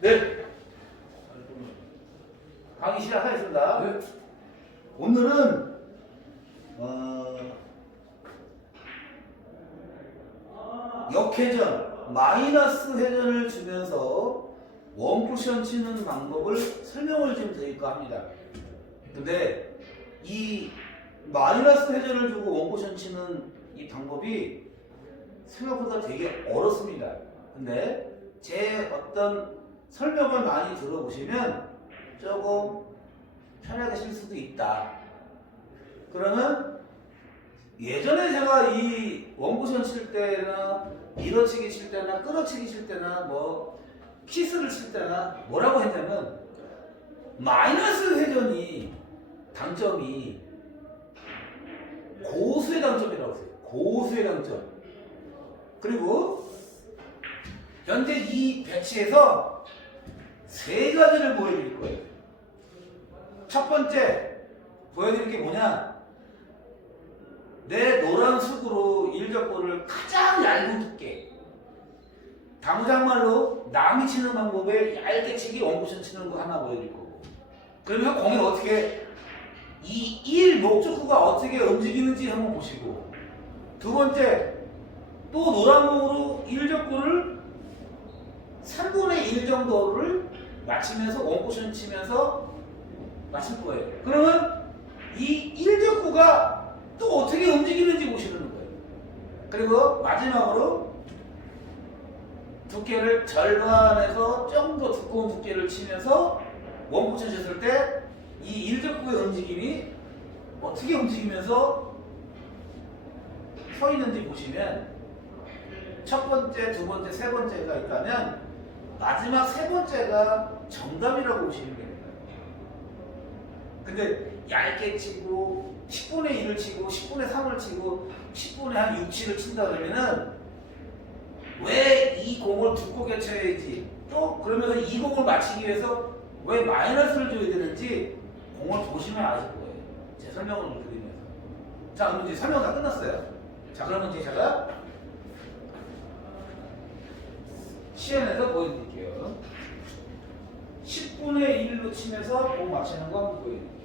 네. 강의 시작하겠습니다. 네. 오늘은 어, 역회전 마이너스 회전을 주면서 원쿠션 치는 방법을 설명을 좀 드릴까 합니다. 근데 이 마이너스 회전을 주고 원쿠션 치는 이 방법이 생각보다 되게 어렵습니다. 근데 제 어떤 설명을 많이 들어보시면 조금 편하게 칠 수도 있다. 그러면 예전에 제가 이 원쿠션 칠 때나 밀어치기 칠 때나 끌어치기 칠 때나 뭐 키스를 칠 때나 뭐라고 했냐면 마이너스 회전이 당점이 고수의 당점이라고 했어요. 고수의 당점. 그리고 현재 이 배치에서 세 가지를 보여드릴 거예요. 첫 번째 보여드릴 게 뭐냐? 내 노란 수구로 일적구를 가장 얇은 두께. 당장 말로 남이 치는 방법에 얇게 치기 원쿠션 치는 거 하나 보여드릴 거고. 그러면 공이 어떻게 이일 목적구가 어떻게 움직이는지 한번 보시고. 두 번째 또 노란 공으로 일적구를 3분의 1 정도를 맞추면서 원쿠션 치면서 맞출 거예요. 그러면 이 1적구가 또 어떻게 움직이는지 보시는 거예요. 그리고 마지막으로 두께를 절반에서 좀더 두꺼운 두께를 치면서 원쿠션 쳤을 때 이 1적구의 움직임이 어떻게 움직이면서 서 있는지 보시면 첫 번째, 두 번째, 세 번째가 있다면 마지막 세 번째가 정답이라고 보시면 됩니다. 근데 얇게 치고 10분의 1을 치고 10분의 3을 치고 10분의 한 6, 7을 친다 그러면은 왜 이 공을 두껍게 쳐야지 또 그러면서 이 공을 맞추기 위해서 왜 마이너스를 줘야 되는지 공을 보시면 아실 거예요. 제 설명을 드리면서. 자, 그럼 이제 설명 다 끝났어요. 자, 그러면 이제 제가 시연해서 보여드릴게요. 10분의 1로 치면서 공 맞추는 거 한번 보여드릴게요.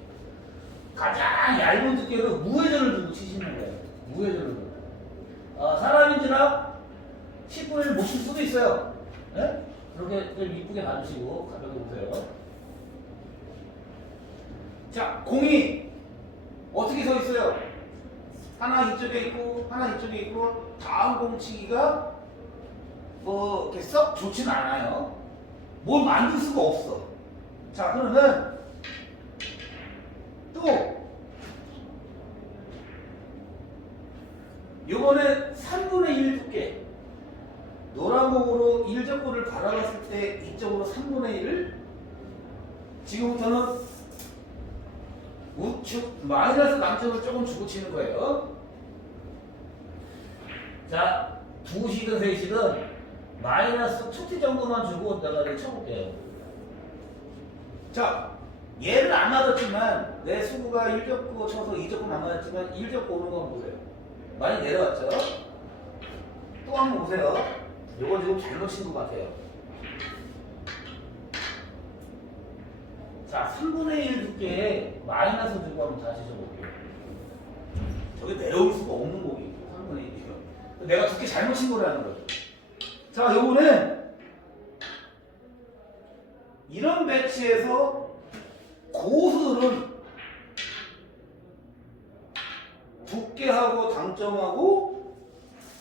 가장 얇은 두께로 무회전을 두고 치시는 거예요. 무회전을 두고. 아, 사람인지라 10분의 1 못 칠 수도 있어요. 예? 그렇게 좀 이쁘게 봐주시고 가볍게 보세요. 자, 공이 어떻게 서 있어요? 하나 이쪽에 있고, 하나 이쪽에 있고, 다음 공 치기가 뭐, 이렇게 썩 좋지는 않아요. 뭘 만들 수가 없어. 자, 그러면 또, 요번에 3분의 1 두께. 노란 공으로 1적구를 바라봤을 때 이쪽으로 3분의 1을 지금부터는 우측 마이너스 남쪽을 조금 주고 치는 거예요. 자, 2시든 3시든 마이너스 2t 정도만 주고 내가 이제 쳐볼게요. 자, 얘를 안 맞았지만 내 수구가 1적구 쳐서 2적구 안 맞았지만 1적구 오는 거 보세요. 많이 내려왔죠? 또 한 번 보세요. 이건 지금 잘못 친것 같아요. 자, 3분의 1 두께에 마이너스 주고 한번 다시 쳐볼게요. 저게 내려올 수가 없는 곡이에요. 3분의 1이요. 내가 두께 잘못 친 거라는 거죠. 자, 요거는 이런 배치에서 고수들은 두께하고 당점하고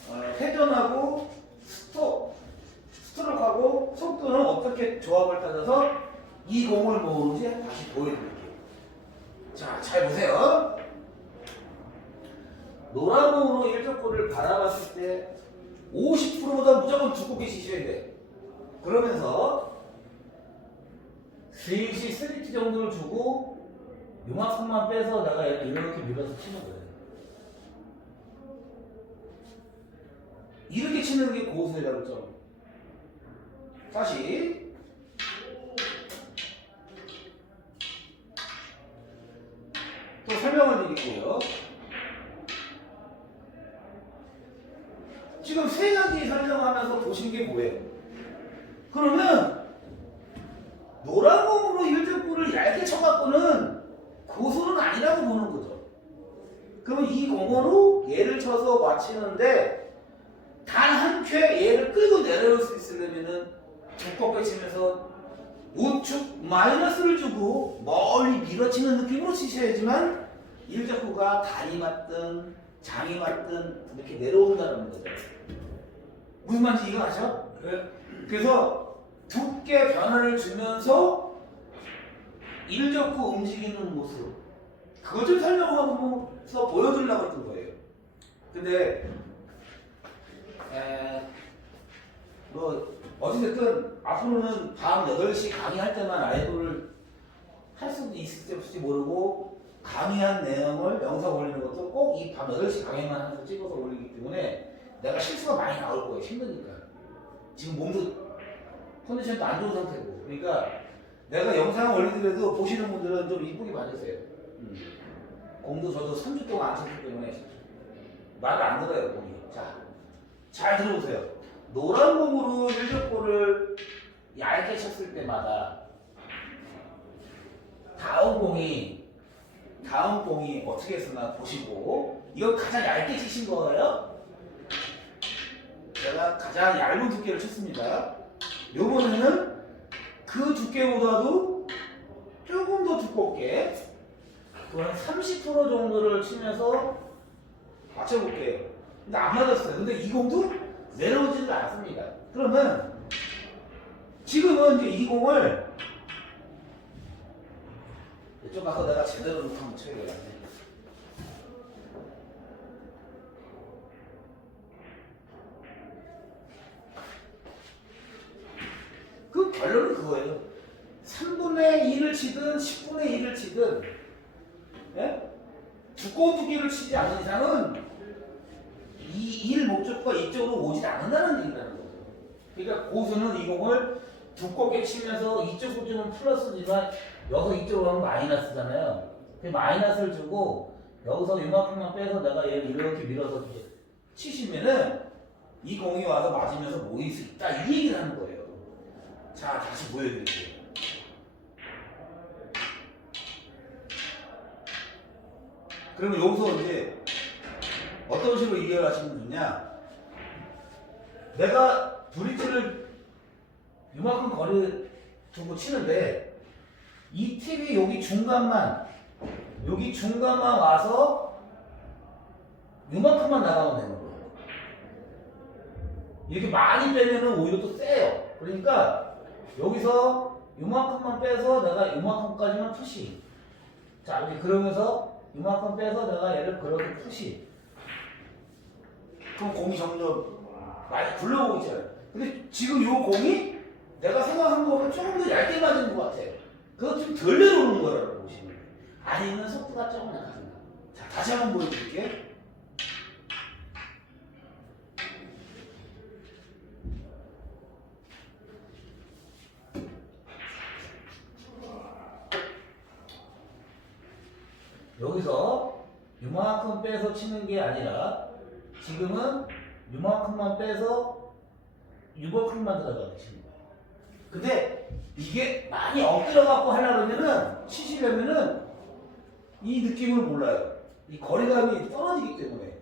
어, 회전하고 스톱, 스트로크하고 속도는 어떻게 조합을 따져서 이 공을 모으는지 다시 보여드릴게요. 자, 잘 보세요. 노란 공으로 일적골을 바라봤을 때 50%보다 무조건 두껍게 치셔야 돼. 그러면서 스윙시 3T 정도를 주고 요만큼만 빼서 내가 이렇게 밀어서 치는 거예요. 이렇게 치는 게 고수라고 죠 다시 또 설명을 드릴게요. 지금 세 가지 설명하면서 보신 게 뭐예요? 그러면 노란 공으로 일적구를 얇게 쳐갖고는 고수는 아니라고 보는 거죠. 그러면 이 공으로 얘를 쳐서 맞히는데 단 한 쾌 얘를 끌고 내려올 수 있으려면은 두껍게 치면서 우측 마이너스를 주고 멀리 밀어치는 느낌으로 치셔야지만 일적구가 단이 맞든 장이 맞든 이렇게 내려온다는 거죠. 무슨 말인지 이해 가죠? 그래서 두께 변화를 주면서 일적구 움직이는 모습 그것 좀 설명하면서 보여드리려고 했던 거예요. 근데 에, 뭐 어찌됐든 앞으로는 밤 8시 강의할 때만 라이브를 할 수도 있을지 없을지 모르고 강의한 내용을 영상 올리는 것도 꼭 이 밤 8시 강의만 하면서 찍어서 올리기 때문에 내가 실수가 많이 나올 거예요. 힘드니까. 지금 몸도 컨디션도 안 좋은 상태고. 그러니까 내가 영상 올리더라도 보시는 분들은 좀 이쁘게 봐주세요. 음. 공도 저도 3주 동안 안 쳤기 때문에 말을 안 들어요, 공이. 자, 잘 들어보세요. 노란 공으로 일적골을 얇게 쳤을 때마다 다음 공이 다음 공이 어떻게 했으나 보시고 이거 가장 얇게 치신 거예요. 제가 가장 얇은 두께를 쳤습니다. 요번에는 그 두께보다도 조금 더 두껍게 그한 30% 정도를 치면서 맞춰볼게요. 근데 안 맞았어요. 근데 이 공도 내려오지를 않습니다. 그러면 지금은 이제 이 공을 이쪽 가서 내가 제대로 한번 쳐야겠네. 5호수는 이 공을 두껍게 치면서 이쪽 호주는 플러스지만 여기서 이쪽으로 하면 마이너스잖아요. 그 마이너스를 주고 여기서 이만큼만 빼서 내가 얘를 이렇게 밀어서 치시면은 이 공이 와서 맞으면서 모일 수 있다 이 얘기를 하는 거예요. 자 다시 보여드릴게요. 그러면 여기서 이제 어떤 식으로 이해를 하시면 좋냐? 내가 브릿지를 이만큼 거리 두고 치는데 이 팁이 여기 중간만 여기 중간만 와서 이만큼만 나가면 되는 거예요. 이렇게 많이 빼면은 오히려 또 세요. 그러니까 여기서 이만큼만 빼서 내가 이만큼까지만 푸시. 자 이렇게 그러면서 이만큼 빼서 내가 얘를 그렇게 푸시. 그럼 공이 점점 많이 굴러오고 있잖아요. 근데 지금 이 공이 내가 생각한 거보다 조금 더 얇게 맞은 것 같아요. 그거 좀덜 내려오는 거라고 보시면 돼요. 아니면 속도가 조금 약하신다. 자, 다시 한번 보여드릴게요. 여기서 이만큼 빼서 치는 게 아니라 지금은 이만큼만 빼서 이만큼만 들어가게 치는 거예요. 근데 이게 많이 엎드려 갖고 하려면은 치시려면은 이 느낌을 몰라요. 이 거리감이 떨어지기 때문에.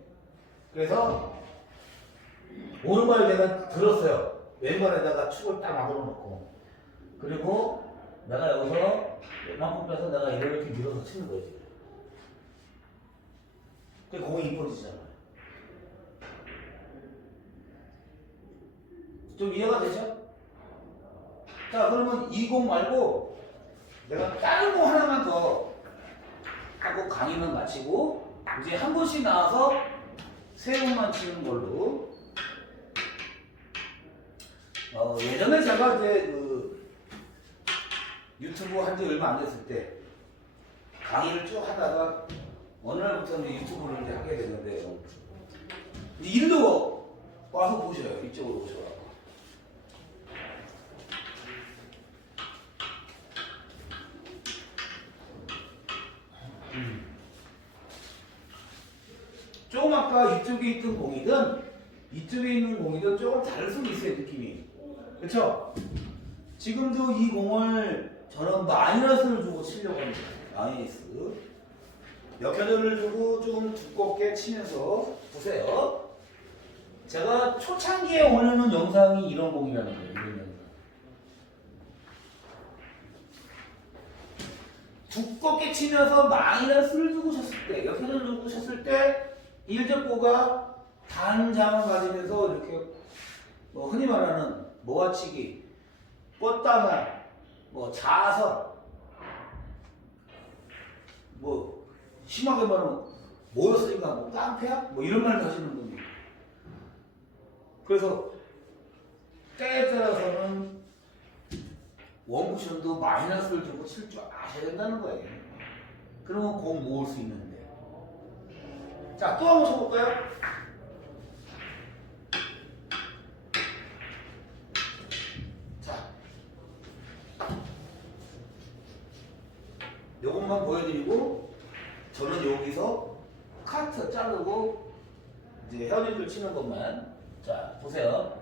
그래서 오른발 내가 들었어요. 왼발에다가 축을 딱 만들어 놓고 그리고 내가 여기서 이만큼 빼서 내가 이렇게 밀어서 치는 거지. 그 공이 이뻐지잖아요. 좀 이해가 되죠? 자, 그러면 이공 말고 내가 다른 공 하나만 더 하고 강의는 마치고 이제 한 번씩 나와서 세 공만 치는 걸로. 어, 예전에 제가 이제 그 유튜브 한 지 얼마 안 됐을 때 강의를 쭉 하다가 어느 날부터 이제 유튜브를 이제 하게. 이제 일도 와서 보셔요. 이쪽으로 오셔요. 조금 아까 이쪽에 있던 공이든 이쪽에 있는 공이든 조금 다를 수 있어요 느낌이 그렇죠? 지금도 이 공을 저는 마이너스를 주고 치려고 합니다. 마이너스. 몇 회전을 주고 좀 두껍게 치면서 보세요. 제가 초창기에 올려놓은 영상이 이런 공이라는 거예요. 이런 영상. 두껍게 치면서 마이너스를 주고 쳤을 때, 역회전을 주고 쳤을 때, 일적고가 단장을 가지면서 이렇게 뭐 흔히 말하는 모아치기, 꽃다발, 뭐 자선, 뭐 심하게 말하면 뭐였으니까 뭐 깡패야? 뭐 이런 말도 하시는 분이 그래서 때에 따라서는 원쿠션도 마이너스를 주고 칠 줄 아셔야 된다는 거예요. 그러면 공 모을 수 있는데. 자, 또 한번 쳐볼까요? 자. 요것만 보여드리고, 저는 여기서 카트 자르고, 이제 헤어리를 치는 것만. 자, 보세요.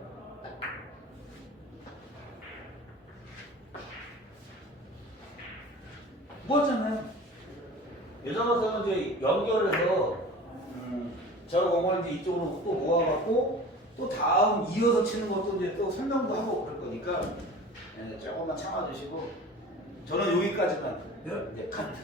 뭐였잖아요. 예전부터는 이제 연결해서 음, 저 공을 이제 이쪽으로 또 모아갖고 또 다음 이어서 치는 것도 이제 또 설명도 하고 그럴 거니까 예, 조금만 참아주시고 저는 여기까지만 이제 카트